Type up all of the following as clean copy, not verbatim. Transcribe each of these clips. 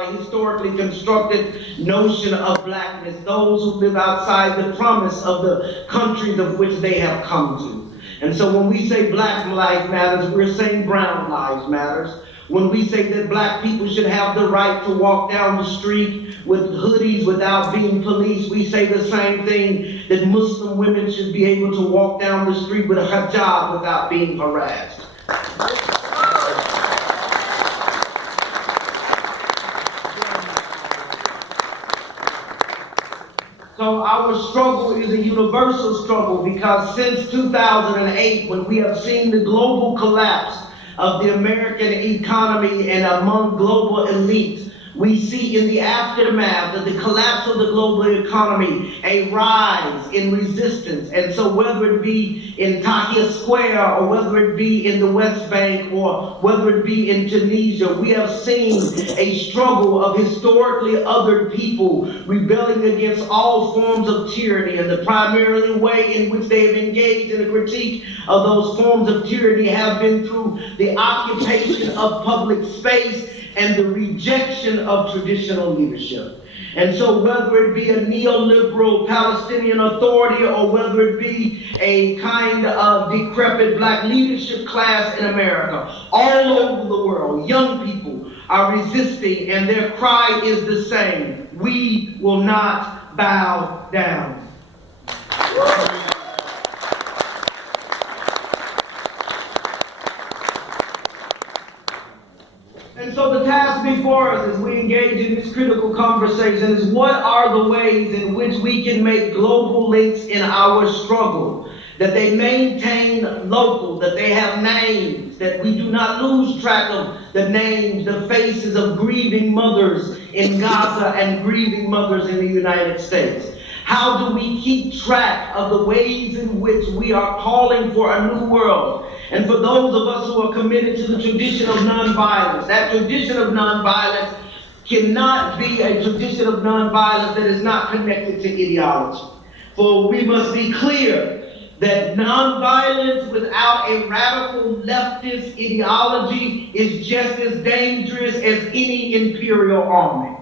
a historically constructed notion of blackness, those who live outside the promise of the countries of which they have come to. And so when we say black lives matters, we're saying brown lives matters. When we say that black people should have the right to walk down the street with hoodies without being policed, we say the same thing, that Muslim women should be able to walk down the street with a hijab without being harassed. So our struggle is a universal struggle, because since 2008, when we have seen the global collapse of the American economy and among global elites, we see in the aftermath of the collapse of the global economy a rise in resistance. And so whether it be in Tahrir Square, or whether it be in the West Bank, or whether it be in Tunisia, we have seen a struggle of historically othered people rebelling against all forms of tyranny. And the primary way in which they have engaged in a critique of those forms of tyranny have been through the occupation of public space and the rejection of traditional leadership. And so whether it be a neoliberal Palestinian Authority, or whether it be a kind of decrepit black leadership class in America, all over the world, young people are resisting, and their cry is the same: we will not bow down. And so the task before us as we engage in this critical conversation is, what are the ways in which we can make global links in our struggle, that they maintain local, that they have names, that we do not lose track of the names, the faces of grieving mothers in Gaza and grieving mothers in the United States? How do we keep track of the ways in which we are calling for a new world? And for those of us who are committed to the tradition of nonviolence, that tradition of nonviolence cannot be a tradition of nonviolence that is not connected to ideology. For we must be clear that nonviolence without a radical leftist ideology is just as dangerous as any imperial army.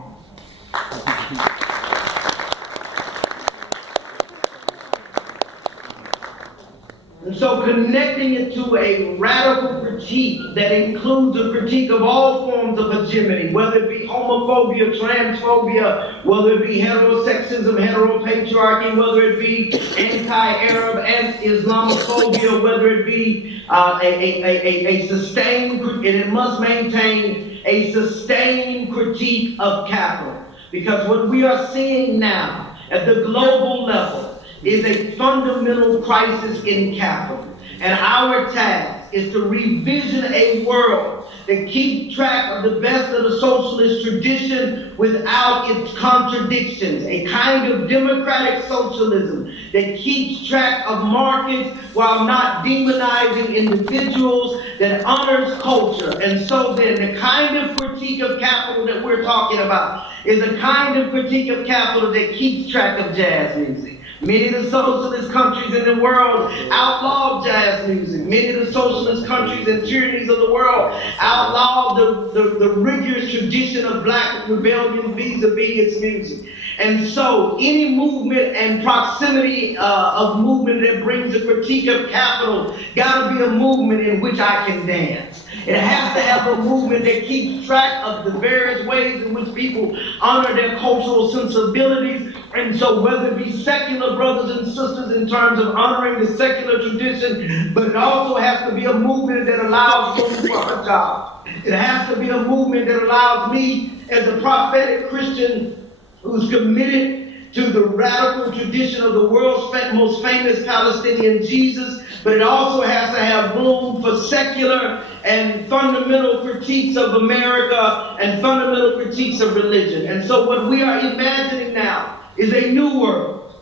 And so connecting it to a radical critique that includes a critique of all forms of hegemony, whether it be homophobia, transphobia, whether it be heterosexism, heteropatriarchy, whether it be anti-Arab and Islamophobia, whether it be a sustained, and it must maintain a sustained critique of capital. Because what we are seeing now at the global level is a fundamental crisis in capital. And our task is to revision a world that keeps track of the best of the socialist tradition without its contradictions, a kind of democratic socialism that keeps track of markets while not demonizing individuals, that honors culture. And so then the kind of critique of capital that we're talking about is a kind of critique of capital that keeps track of jazz music. Many of the socialist countries in the world outlaw jazz music. Many of the socialist countries and tyrannies of the world outlaw the rigorous tradition of black rebellion vis-a-vis its music. And so any movement and proximity of movement that brings a critique of capital got to be a movement in which I can dance. It has to have a movement that keeps track of the various ways in which people honor their cultural sensibilities. And so whether it be secular brothers and sisters in terms of honoring the secular tradition, but it also has to be a movement that allows room for hijab. It has to be a movement that allows me, as a prophetic Christian who's committed to the radical tradition of the world's most famous Palestinian Jesus, but it also has to have room for secular and fundamental critiques of America and fundamental critiques of religion. And so what we are imagining now is a new world,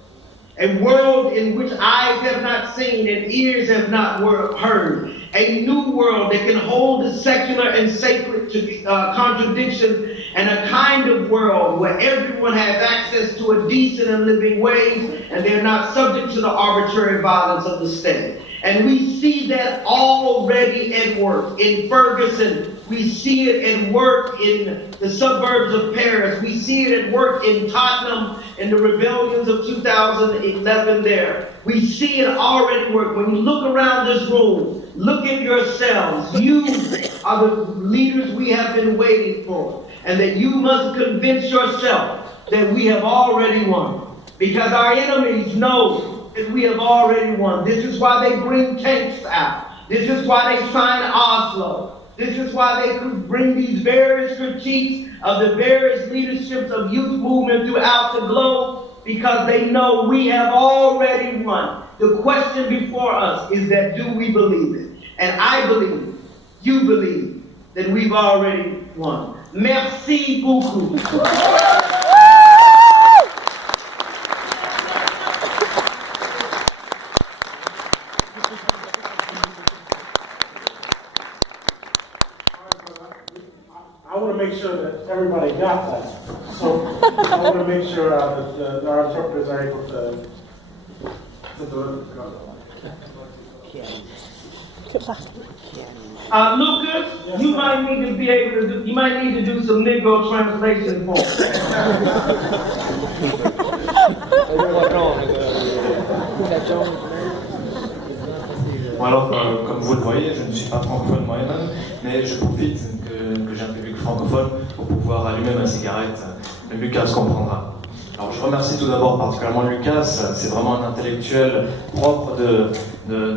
a world in which eyes have not seen and ears have not heard, a new world that can hold the secular and sacred contradiction, and a kind of world where everyone has access to a decent and living wage, and they're not subject to the arbitrary violence of the state. And we see that already at work. In Ferguson, we see it at work in the suburbs of Paris. We see it at work in Tottenham in the rebellions of 2011 there. We see it already at work. When you look around this room, look at yourselves. You are the leaders we have been waiting for. And that you must convince yourself that we have already won. Because our enemies know that we have already won. This is why they bring tanks out. This is why they sign Oslo. This is why they could bring these various critiques of the various leaderships of youth movement throughout the globe, because they know we have already won. The question before us is that, do we believe it? And I believe, you believe, that we've already won. Merci beaucoup. I want to make sure that everybody got that. So I want to make sure that our interpreters are able to do it. Lucas, yes, you might need to be able to do, you might need to do some Negro translation for me. Bon alors, comme vous le voyez, je ne suis pas francophone moi-même, mais je profite que j'ai un public francophone pour pouvoir allumer ma cigarette. Lucas comprendra. Alors je remercie tout d'abord particulièrement Lucas, c'est vraiment un intellectuel propre de